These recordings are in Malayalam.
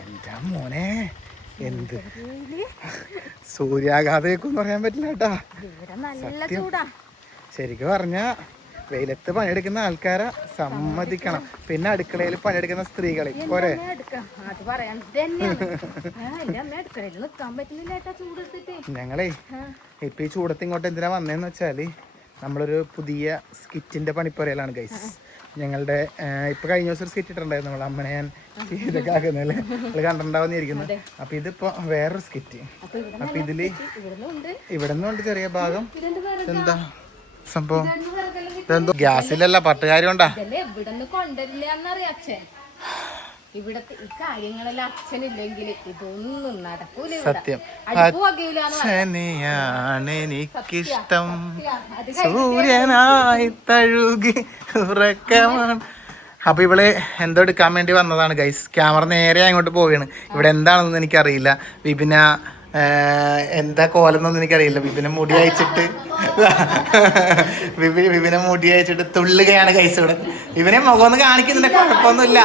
എന്റെ മോനെ എന്ത് സൂര്യാഘാതമൊന്നും പറയാൻ പറ്റില്ല കേട്ടാ. സത്യം ശരിക്കും പറഞ്ഞ വെയിലത്ത് പണിയെടുക്കുന്ന ആൾക്കാരെ സമ്മതിക്കണം. പിന്നെ അടുക്കളയിൽ പണിയെടുക്കുന്ന സ്ത്രീകളെ പോരെ. ഞങ്ങളെ ഇപ്പൊ ഈ ചൂടത്ത് ഇങ്ങോട്ട് എന്തിനാ വന്നേന്ന് വെച്ചാല് നമ്മളൊരു പുതിയ സ്കിറ്റിന്റെ പണിപ്പുരയിലാണ് ഗൈസ്. ഞങ്ങളുടെ ഇപ്പൊ കഴിഞ്ഞ ദിവസം സ്കിറ്റ് ഇട്ടുണ്ടായിരുന്നു നമ്മൾ അമ്മനെ ഞാൻ ഇതൊക്കെ ആക്കുന്നല്ലേ, അത് കണ്ടിട്ടുണ്ടാവുന്നിരിക്കുന്നു. അപ്പൊ ഇതിപ്പോ വേറൊരു സ്കിറ്റ്. അപ്പൊ ഇതില് ഇവിടെ നിന്നുണ്ട് ചെറിയ ഭാഗം. എന്താ സംഭവം? ഇതെന്തോ ഗ്യാസിലല്ല പട്ടുകാരി കൊണ്ടാ. ഇവിടത്തെ ഈ കാര്യങ്ങളെല്ലാം അച്ഛനില്ലെങ്കിൽ ഇതൊന്നും നടക്കൂല. സത്യം അച്ഛനെയാണ് എനിക്കിഷ്ടം, സൂര്യനായി തഴുകി ഉറക്കമാണ്. അപ്പൊ ഇവള് എന്തോ എടുക്കാൻ വേണ്ടി വന്നതാണ് ഗൈസ്. ക്യാമറ നേരെ അങ്ങോട്ട് പോവുകയാണ്. ഇവിടെ എന്താണെന്നൊന്നും എനിക്കറിയില്ല. വിപിന എന്താ കോലെന്നൊന്നും എനിക്കറിയില്ല. വിപിനെ മുടി അയച്ചിട്ട് വിപിനെ മുടി അയച്ചിട്ട് തുള്ളുകയാണ് ഗൈസ്. ഇവിടെ ഇവനെ മുഖമൊന്നും കാണിക്കുന്നില്ല, കുഴപ്പമൊന്നുമില്ല.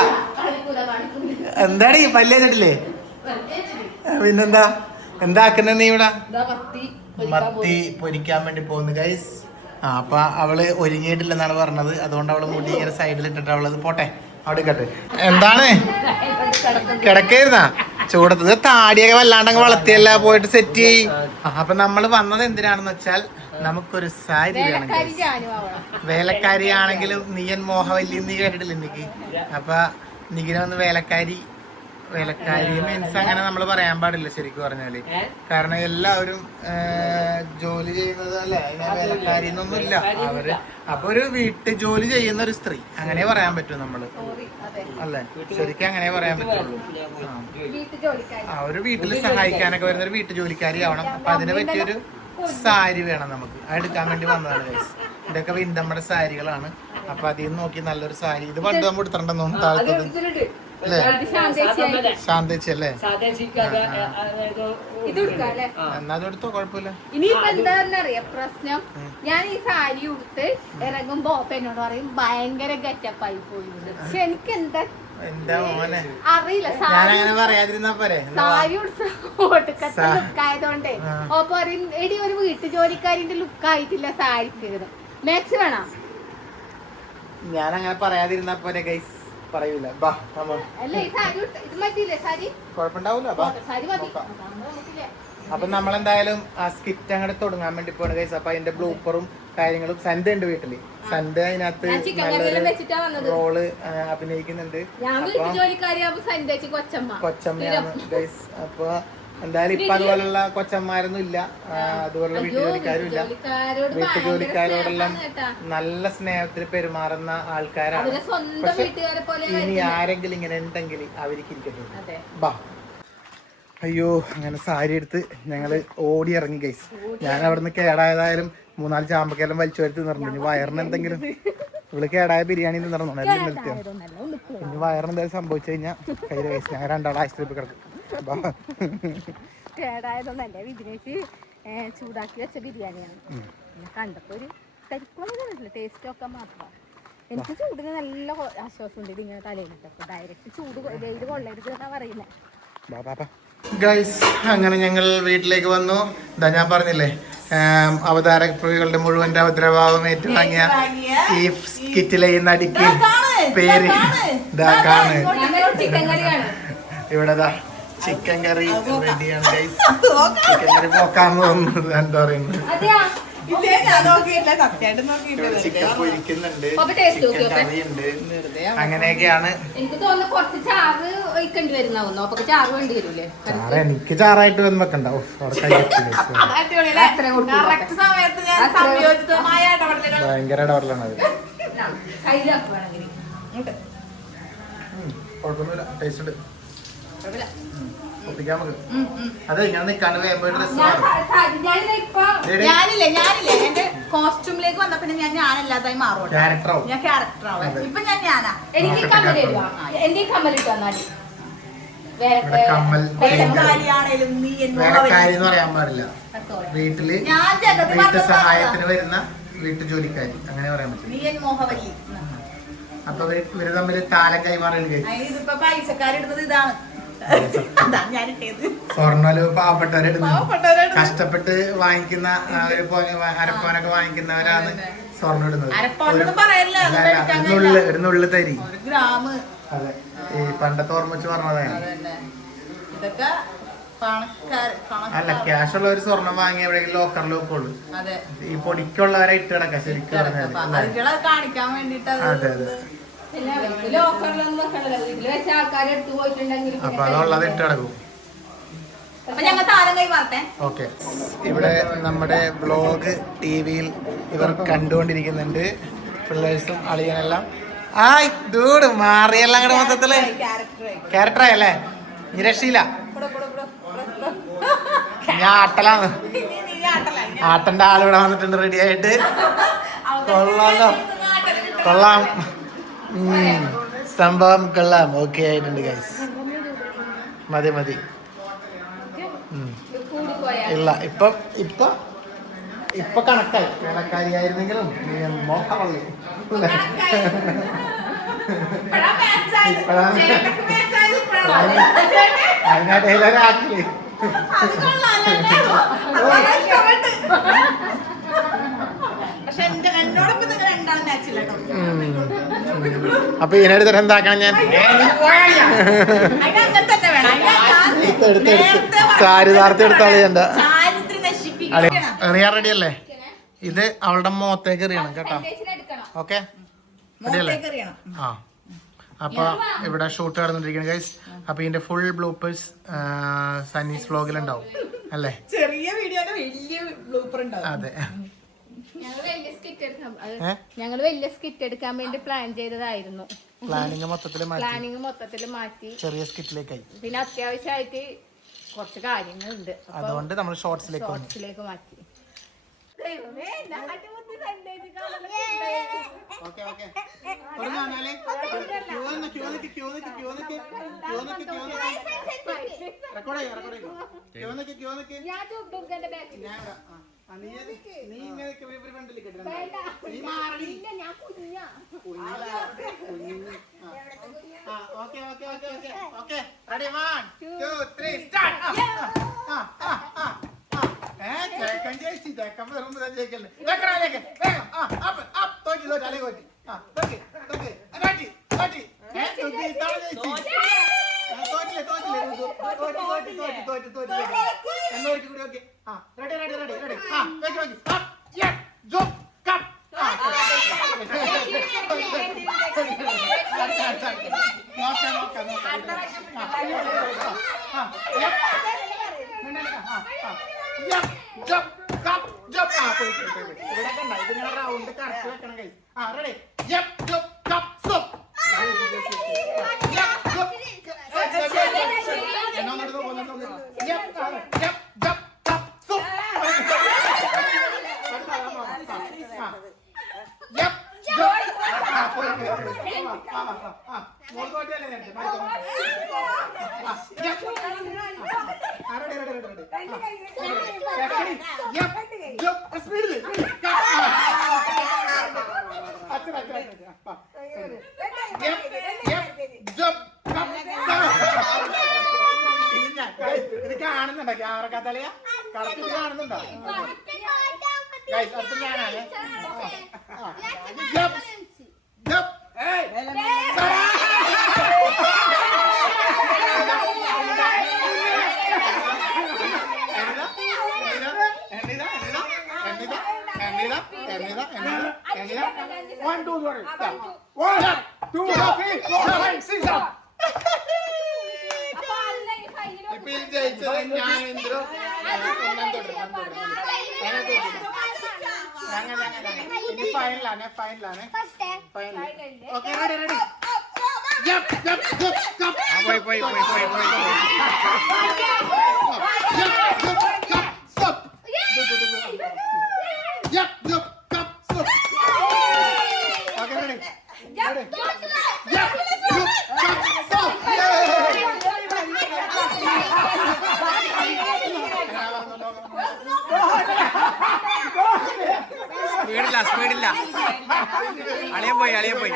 എന്താണ് ഈ പല്ല് വെച്ചിട്ടില്ലേ? പിന്നെന്താ എന്താക്കുന്ന നീ ഇവിടെ? മത്തി പൊരിക്കാൻ വേണ്ടി പോകുന്നു ഗൈസ്. അപ്പൊ അവള് ഒരുങ്ങിയിട്ടില്ലെന്നാണ് പറഞ്ഞത്. അതുകൊണ്ട് അവള് മുടി ഇങ്ങനെ സൈഡിൽ ഇട്ടിട്ട് അവളത് പോട്ടെ അവിടെ ഇക്കട്ടെ. എന്താണ് കിടക്കായിരുന്നാ ചൂടത്ത്? താടിയൊക്കെ വല്ലാണ്ടങ്ങ് വളർത്തിയല്ല പോയിട്ട് സെറ്റ് ചെയ്. അപ്പൊ നമ്മള് വന്നത് എന്തിനാണെന്ന് വെച്ചാൽ നമുക്കൊരു സാരി വേണം. വേലക്കാരി ആണെങ്കിലും നീയൻ മോഹവല്ലി നീ കേട്ടിട്ടില്ല എനിക്ക്. അപ്പൊ നിഖിനെ ഒന്ന് വേലക്കാരി മീൻസ് അങ്ങനെ നമ്മൾ പറയാൻ പാടില്ല ശരിക്കും പറഞ്ഞാല്. കാരണം എല്ലാവരും ജോലി ചെയ്യുന്നത് അല്ലേ, അതിനെ വേലക്കാരി എന്നൊന്നുമില്ല അവര്. അപ്പൊ ഒരു വീട്ടു ജോലി ചെയ്യുന്ന ഒരു സ്ത്രീ അങ്ങനെ പറയാൻ പറ്റും നമ്മള് അല്ലേ? ശരിക്കും അങ്ങനെ പറയാൻ പറ്റുള്ളൂ. ഒരു വീട്ടിൽ സഹായിക്കാനൊക്കെ വരുന്ന ഒരു വീട്ടു ജോലിക്കാരി ആവണം. അപ്പൊ അതിനെ പറ്റിയൊരു സാരി വേണം നമുക്ക്. അതെടുക്കാൻ വേണ്ടി വന്നതാണ് ഗൈസ്. ഇതൊക്കെ വിന്തമ്മയുടെ സാരികളാണ്. അപ്പൊ അതിൽ നിന്ന് നോക്കി നല്ലൊരു സാരി. ഇത് പണ്ട് നമ്മൾ എടുത്തിട്ടുണ്ടെന്ന് തോന്നുന്നു താഴത്തത് അല്ലേ? ശാന്തേച്ചി അല്ലേ? എന്നാ അതെടുത്തോ, കുഴപ്പമില്ല. ഇനിയിപ്പോ എന്താന്നറിയാം പ്രശ്നം, ഞാൻ ഈ സാരി ഉടുത്ത് ഇറങ്ങുമ്പോ എന്നോട് പറയും ഭയങ്കര ഗെറ്റപ്പായി പോയി. പക്ഷെ എനിക്ക് എന്താ മോനെ അറിയില്ല, ഞാനങ്ങനെ പറയാതിരുന്നാ പോരെ. സാരി ഉടുത്ത ലുക്കായതുകൊണ്ടേ ഓ പറയും എടി ഒരു വീട്ടു ജോലിക്കാരിന്റെ ലുക്കായിട്ടില്ല സാരിക്ക്, മാക്സ് വേണം. ഞാനങ്ങനെ പറയാതിരുന്നാ പോരെ ഗൈസ്. പറയൂല. അപ്പൊ നമ്മളെന്തായാലും ആ സ്കിറ്റ് അങ്ങോട്ട് തുടങ്ങാൻ വേണ്ടി പോണ ഗൈസ്. അപ്പൊ അതിന്റെ ബ്ലൂപ്പറും കാര്യങ്ങളും സന്ധ്യ ഉണ്ട് വീട്ടില്. സന്ധ്യ അതിനകത്ത് നല്ലൊരു റോള് അഭിനയിക്കുന്നുണ്ട്. കൊച്ചമ്മയാണ് ഗൈസ്. അപ്പൊ എന്തായാലും ഇപ്പൊ അതുപോലുള്ള കൊച്ചന്മാരൊന്നും ഇല്ല, അതുപോലുള്ള വീട്ടുജോലിക്കാരും ഇല്ല. വീട്ടുജോലിക്കാരോടെല്ലാം നല്ല സ്നേഹത്തിൽ പെരുമാറുന്ന ആൾക്കാരാണ്. പക്ഷെ ഇനി ആരെങ്കിലും ഇങ്ങനെ ഉണ്ടെങ്കിൽ അവർക്ക് ഇരിക്കട്ടെ. ബാ. അയ്യോ, അങ്ങനെ സാരി എടുത്ത് ഞങ്ങള് ഓടി ഇറങ്ങി ഗൈസ്. ഞാൻ അവിടുന്ന് കേടായതായാലും 3-4 ചാമ്പക്കെല്ലാം വലിച്ചു വരുത്തി നിർന്നു. ഇനി വയറിന് എന്തെങ്കിലും, ഇവള് കേടായ ബിരിയാണി നിന്നു എല്ലാം നിർത്തിയോ. ഇനി വയറിന് എന്തെങ്കിലും സംഭവിച്ചു കഴിഞ്ഞാൽ കയ്യിൽ ഗൈസ് ഞാൻ 2 ആശുപത്രി കിടക്കും. കേടായതൊന്നല്ലേ, വിഘ്നേഷ് ചൂടാക്കി വെച്ച ബിരിയാണിയാണ്. കണ്ടപ്പോ ഒരു തരിക്കൊന്നും ടേസ്റ്റ് ഒക്കെ മാത്രമാണ്. എനിക്ക് ചൂടിന് നല്ല ആശ്വാസമുണ്ട് ഇതിങ്ങനെ തലയിലിട്ടപ്പോ. ഡയറക്റ്റ് ചൂട് വെയിൽ കൊള്ളരുത് എന്നാ പറയുന്നത്. ഗൈസ്, അങ്ങനെ ഞങ്ങൾ വീട്ടിലേക്ക് വന്നു. ഇതാ ഞാൻ പറഞ്ഞില്ലേ, അവതാരകളുടെ മുഴുവൻ ഉപദ്രവം ഏറ്റുവാങ്ങിയ ഈ സ്കിറ്റിലെ ഈ നടിക്ക് പേര് ഇതാക്കാണ്. ഇവിടെ ചിക്കൻ കറി റെഡിയാണ് ഗൈസ്. ചിക്കൻ കറി പോക്കാന്ന് തോന്നുന്നത്. എന്താ പറയുന്നത്, ചിക്കൻ പൊരിക്കുന്നുണ്ട്, ചിക്കൻ കറി ഉണ്ട്, അങ്ങനെയൊക്കെയാണ്. എനിക്ക് ചാറായിട്ട് വന്ന് വെക്കണ്ട. ഭയങ്കര ഇടപെടലാണ് അത്. കുഴപ്പമൊന്നുമില്ല, ടേസ്റ്റ് ഉണ്ട്. ഞാനില്ലേ എന്റെ കോസ്റ്റ്യൂമിലേക്ക് വന്നപ്പോ ഞാനല്ലാതായി മാറും. ഞാൻ ക്യാരക്ടറാവും. ഇപ്പൊ ഞാനാ. എനിക്ക് കമ്മലിട്ട് വന്നാടി വേലക്കാരിയാണേലും നീ വേലക്കാരി എന്ന് പറയാൻ പാടില്ല. വീട്ടില് വീട്ടു സഹായത്തിന് വരുന്ന വീട്ടു ജോലിക്കാരി അങ്ങനെ പറയാൻ പറ്റും. നീ മോഹവല്ലി. അപ്പൊ ഇവര് തമ്മിൽ താലം കൈമാറുകയാണ്. ഇതിപ്പോ പൈസക്കാരെടുത്തത് ഇതാണ്. അതാ ഞാനിട്ടത്. സ്വർണ്ണല് പാവപ്പെട്ടവരിടുന്നു. പാവപ്പെട്ടവരാണ്. കഷ്ടപ്പെട്ട് വാങ്ങിക്കുന്ന അരപ്പവനൊക്കെ വാങ്ങിക്കുന്നവരാണ് സ്വർണ്ണം ഇടുന്നത്. അരപ്പവനൊന്നും പറയല്ല, അത് മേടിക്കാൻ ഒരു നുള്ളു തരി. 1 ഗ്രാം. അതെ, ഈ പണ്ടത്തെ ഓർമ്മിച്ച് പറഞ്ഞതാണ്. അതന്നെ. ഇതൊക്കെ അല്ല, ക്യാഷ് ഉള്ളവര് സ്വർണം വാങ്ങി എവിടെയെങ്കിലും ലോക്കറിൽ വെക്കുള്ളൂ. അതെ, ഈ പൊടിക്കുള്ളവരെ ഇട്ട് കിടക്കാം ശരിക്കും പറഞ്ഞാല്. കാണിക്കാൻ വേണ്ടിട്ട്. അതെ അതെ. അപ്പൊ അതുള്ളത് ഇട്ട് കിടക്കും. ഓക്കെ, ഇവിടെ നമ്മുടെ വ്ലോഗ് TV-യിൽ ഇവർ കണ്ടുകൊണ്ടിരിക്കുന്നുണ്ട്. പിള്ളേഴ്സും അളിയനെല്ലാം. ആയ് ദൂട് മാറിയല്ല അങ്ങടെ മൊത്തത്തില് ക്യാരക്ടറായല്ലേ? നീ രക്ഷയില്ല. ഞാൻ ആട്ടലാണ്. ആട്ടന്റെ ആളിവിടെ വന്നിട്ടുണ്ട് റെഡി ആയിട്ട്. കൊള്ളാലോ, കൊള്ളാം, സംഭവം കൊള്ളാം. ഓക്കെ ആയിട്ടുണ്ട് ഗൈസ്. മതി മതി. ഇല്ല, ഇപ്പൊ കണക്കായി. കണക്കാരിയായിരുന്നെങ്കിലും മോഹമള്ളി അതിനായിട്ടില്ലേ. അപ്പൊ ഇതിനടുത്ത് എന്താക്കണം ഞാൻ? ചാരിതാർത്ഥി എടുത്താളി എന്റെ എറിയാൻ റെഡി അല്ലേ? ഇത് അവളുടെ മുഖത്തേക്ക് എറിയണം കേട്ടോ. ഓക്കെ, റെഡിയല്ലേ? ആ, അപ്പൊ ഇവിടെ ഷൂട്ട് നടന്നുകൊണ്ടിരിക്കുന്നു ഗൈസ്. അപ്പൊ ഇതിന്റെ ഫുൾ ബ്ലൂപ്പേഴ്സ് സന്നീസ് വ്ലോഗിലുണ്ടാവും അല്ലേ? ചെറിയ വീഡിയോ വലിയ ബ്ലൂപ്പർ ഉണ്ടാവും. അതെ, ഞങ്ങള് വലിയ സ്കിറ്റ് എടുക്കാൻ വേണ്ടി പ്ലാൻ ചെയ്തതായിരുന്നു. പ്ലാനിങ് മൊത്തത്തില് മാറ്റി ചെറിയ സ്കിറ്റിലേക്കായി. പിന്നെ അത്യാവശ്യമായിട്ട് കുറച്ച് കാര്യങ്ങളുണ്ട്, അതുകൊണ്ട് നമ്മൾ ഷോർട്സിലേക്ക് മാറ്റി. റൗണ്ട് കറക്റ്റ് വെക്കണം കൈ. റെഡി? ഇത് കാണുന്നുണ്ടോ? ക്യാമറ കത്തളിയാ കറക്റ്റ് ഇത് കാണുന്നുണ്ടോ? അടുത്ത ഞാനാണ്. ഇപ്പൊ ജയിച്ചത് ഞാൻ എന്തോ ഇനി ഫൈനലാണ്. Okay, ready? പോയി സ്പീഡില്ല. അളിയൻ പോയി.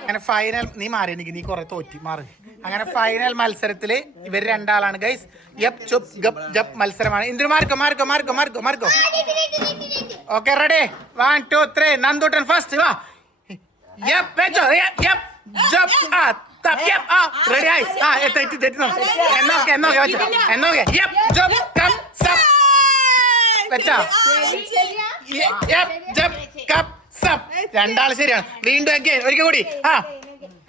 അങ്ങനെ ഫൈനൽ നീ മാറി എനിക്ക് നീ കുറെ തോറ്റി മാറി. അങ്ങനെ ഫൈനൽ മത്സരത്തില് ഇവർ രണ്ടാളാണ് ഗൈസ്. യപ് ചുപ് ഗപ് ജപ് മത്സരമാണ്. Indu Marco Marco Marco Marco Marco. Okay ready 1 2 3 Nandoottan first വാ. യപ് വെച്ചോ യപ് ജപ് ആ തപ് യപ് ആ റെഡി ആയി. ആ തെറ്റി തെറ്റി എന്നോക്കെ വെച്ചോ എന്നോക്കെ യപ് ജപ് കം സപ് വെച്ചാ യപ് ജപ് കപ് സപ്. രണ്ടാള് ശരിയാണ്. വീണ്ടും ഒരിക്കൽ കൂടി. ആ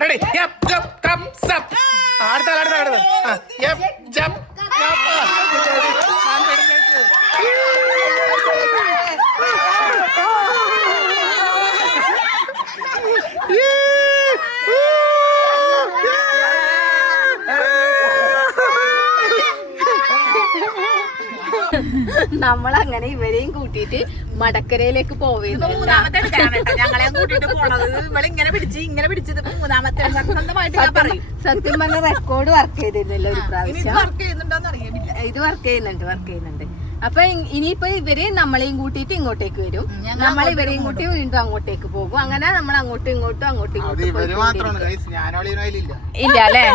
റെഡി യപ് ജപ് കപ് സപ്. അടുത്ത യപ് ജപ് കപ്. നമ്മളങ്ങനെ ഇവരെയും കൂട്ടിയിട്ട് മടക്കരയിലേക്ക് പോവുകയാണ്. ഞങ്ങളെ കൂട്ടിട്ട് പോണത് ഇവളിങ്ങനെ പിടിച്ചത് മൂന്നാമത്തെ. സത്യം പറഞ്ഞ റെക്കോർഡ് വർക്ക് ചെയ്തിരുന്നില്ല ഒരു പ്രാവശ്യം. വർക്ക് ചെയ്യുന്നുണ്ടോന്ന് അറിയില്ല. ഇത് വർക്ക് ചെയ്യുന്നുണ്ട്. അപ്പൊ ഇനിയിപ്പോ ഇവര് നമ്മളെയും കൂട്ടിയിട്ട് ഇങ്ങോട്ടേക്ക് വരും, നമ്മൾ ഇവരെയും കൂട്ടി വീണ്ടും അങ്ങോട്ടേക്ക് പോകും. അങ്ങനെ നമ്മൾ അങ്ങോട്ടും ഇങ്ങോട്ടും ഇല്ല അല്ലേ?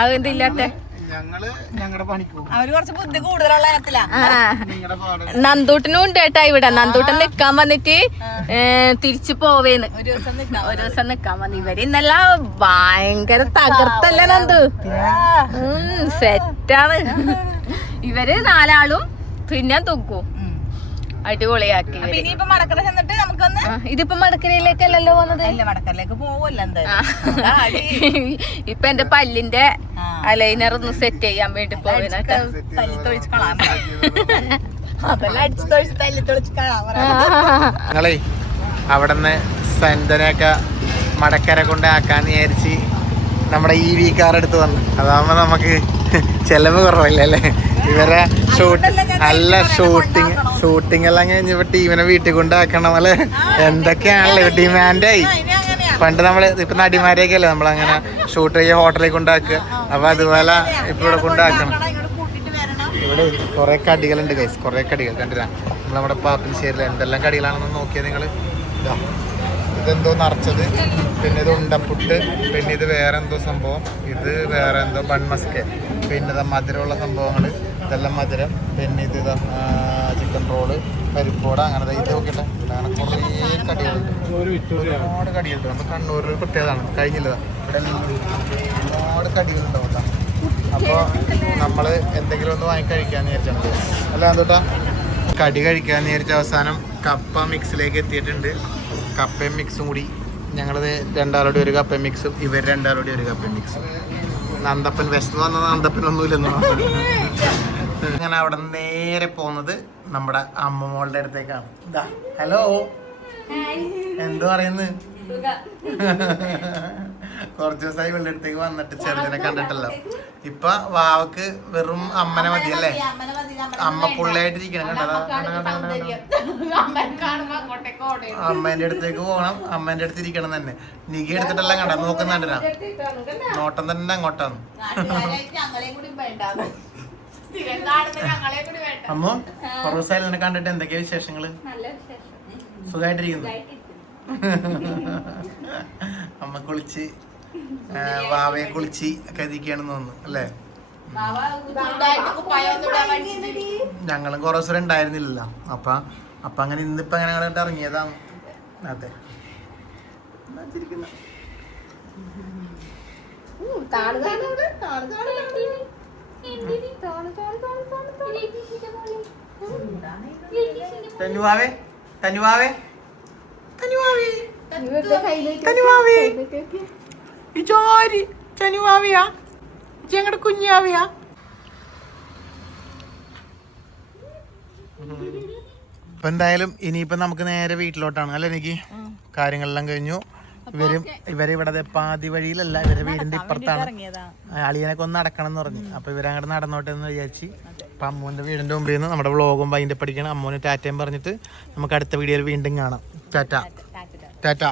അതെന്തില്ലാത്ത ഞങ്ങളുടെ പണിക്ക് അവര് കുറച്ച് ബുദ്ധി കൂടുതലുള്ള ഇനത്തിലാ. നന്ദൂട്ടനും ഉണ്ട് കേട്ടാ ഇവിടെ. നന്ദൂട്ടൻ നിക്കാൻ വന്നിട്ട് തിരിച്ചു പോവേന്ന്. ഒരു ദിവസം നിക്കാൻ വന്നു. ഇവര് ഇന്നല്ല ഭയങ്കര തകർത്തല്ലേ നന്ദു? സെറ്റാണ് ഇവര് നാലാളും. പിന്നെ തുക്കും അടിപൊളിയാക്കി. ഇനിയിപ്പോ മടക്കര ചെന്നിട്ട് നമുക്കൊന്ന് ഇതിപ്പോ മടക്കരയിലേക്കല്ലല്ലോ പോകുന്നത്. മടക്കരയിലേക്ക് പോവല്ലോ എന്തായാലും. ഇപ്പൊ എന്റെ പല്ലിന്റെ അലൈനർ ഒന്ന് സെറ്റ് ചെയ്യാൻ വേണ്ടി പോകുന്ന ഞങ്ങളെ അവിടുന്ന് സന്തനൊക്കെ മടക്കര കൊണ്ടാക്കാന്ന് വിചാരിച്ച് നമ്മുടെ EV കാർ എടുത്ത് വന്നു. അതാകുമ്പോ നമുക്ക് ചെലവ് കുറവല്ലേ അല്ലേ? ഇവരെ ഷൂട്ടിംഗ് എല്ലാം കഴിഞ്ഞപ്പോ ടീമിനെ വീട്ടിൽ കൊണ്ടാക്കണം അല്ലെ? എന്തൊക്കെയാണല്ലേ ഡിമാൻഡായി. പണ്ട് നമ്മള് ഇപ്പൊ നടിമാരെയൊക്കെ അല്ലേ നമ്മളങ്ങനെ ഷൂട്ട് ചെയ്യ ഹോട്ടലിൽ കൊണ്ടാക്കുക. അപ്പൊ അതുപോലെ ഇപ്പൊ ഇവിടെ കൊണ്ടാക്കണം. ഇവിടെ കുറെ കടികളുണ്ട് ഗൈസ്, കുറെ കടികൾ കണ്ടില്ല. നമ്മുടെ പാപ്പിൻശ്ശേരിയിൽ എന്തെല്ലാം കടികളാണെന്ന് നോക്കിയാൽ നിങ്ങള്. ഇതെന്തോ നിറച്ചത്, പിന്നെ ഇത് ഉണ്ടപ്പുട്ട്, പിന്നെ ഇത് വേറെ എന്തോ സംഭവം, ഇത് വേറെ എന്തോ ബൺമസ്ക്, പിന്നെ ഇത് മധുരമുള്ള സംഭവങ്ങൾ, ഇതെല്ലാം മധുരം, പിന്നെ ഇത് ചിക്കൻ റോള്, പരിപ്പോട, അങ്ങനെ ഇത് നോക്കിട്ടെ. അങ്ങനെ കുറേ കടികളുണ്ട്, ഒരുപാട് കടികളുണ്ട്. നമ്മൾ കണ്ണൂരിൽ പ്രത്യേകതാണ്. കഴിഞ്ഞില്ല ഇവിടെ ഒരുപാട് കടികളുണ്ടാവും കേട്ടോ. അപ്പോൾ നമ്മൾ എന്തെങ്കിലും ഒന്ന് വാങ്ങി കഴിക്കാമെന്ന് വിചാരിച്ചാണ് അല്ല എന്തോട്ടാ കടി കഴിക്കാമെന്ന് വിചാരിച്ച അവസാനം കപ്പ മിക്സിലേക്ക് എത്തിയിട്ടുണ്ട്. കപ്പയും മിക്സും കൂടി ഞങ്ങളത് രണ്ടാളോടെ ഒരു കപ്പയും മിക്സും, ഇവർ രണ്ടാളോടെ ഒരു കപ്പയും മിക്സും. നന്ദപ്പൻ വിശന്ന് വന്നത് നന്ദപ്പനൊന്നുമില്ലെന്ന് പറഞ്ഞു. അങ്ങനെ അവിടെ നേരെ പോകുന്നത് നമ്മുടെ അമ്മമ്മോളുടെ അടുത്തേക്കാണ്. ഹലോ, എന്ത് പറയുന്നു? കുറച്ച് ദിവസമായി ഇവളുടെ അടുത്തേക്ക് വന്നിട്ട് ചെറുതിനെ കണ്ടിട്ടല്ലോ. ഇപ്പൊ വാവക്ക് വെറും അമ്മനെ മതിയല്ലേ? അമ്മ പുള്ളിയായിട്ടിരിക്കണം. അമ്മേന്റെ അടുത്തേക്ക് പോകണം, അമ്മേന്റെ അടുത്ത് ഇരിക്കണം തന്നെ. നികി എടുത്തിട്ടെല്ലാം കണ്ട നോക്കുന്നുണ്ടാ, നോട്ടം തന്നെ അങ്ങോട്ടാണ്. അമ്മോ കുറേ ദിവസമായി എന്നെ കണ്ടിട്ട് എന്തൊക്കെയാ വിശേഷങ്ങള്? സുഖമായിട്ടിരിക്കുന്നു. അമ്മ കുളിച്ച് വാവയെ കുളിച്ച് ഒക്കെ ഇരിക്കുകയാണെന്ന് തോന്നുന്നു അല്ലേ? ഞങ്ങളും കുറേ ദിവസം ഉണ്ടായിരുന്നില്ലല്ലോ. അപ്പൊ അങ്ങനെ ഇന്നിപ്പോ അങ്ങനെ അങ്ങോട്ട് ഇറങ്ങിയതാണ്. അതെ, തനുവാവേ തനുവാവേ തനുവാവേ തനുവാവേ ഇജോരി തനുവാവിയാ, ഞങ്ങളുടെ കുഞ്ഞാവിയാ. ഇപ്പൊ എന്തായാലും ഇനിയിപ്പോ നമുക്ക് നേരെ വീട്ടിലോട്ടാണ് അല്ലെ? എനിക്ക് കാര്യങ്ങളെല്ലാം കഴിഞ്ഞു. ഇവരെ ഇവിടെ പാതി വഴിയിലല്ല, ഇവരെ വീടിന്റെ ഇപ്പുറത്താണ്. അളിയനൊക്കെ ഒന്ന് നടക്കണം എന്ന് പറഞ്ഞു. അപ്പൊ ഇവരങ്ങോട്ട് നടന്നോട്ടെ എന്ന് വിചാരിച്ച് അപ്പൊ അമ്മൂന്റെ വീടിന്റെ മുമ്പിൽ നിന്ന് നമ്മുടെ വ്ളോഗും വൈൻഡപ്പ് അടിക്കണം. അമ്മൂന് ടാറ്റയും പറഞ്ഞിട്ട് നമുക്ക് അടുത്ത വീഡിയോയിൽ വീണ്ടും കാണാം. ടാറ്റ ടാറ്റ.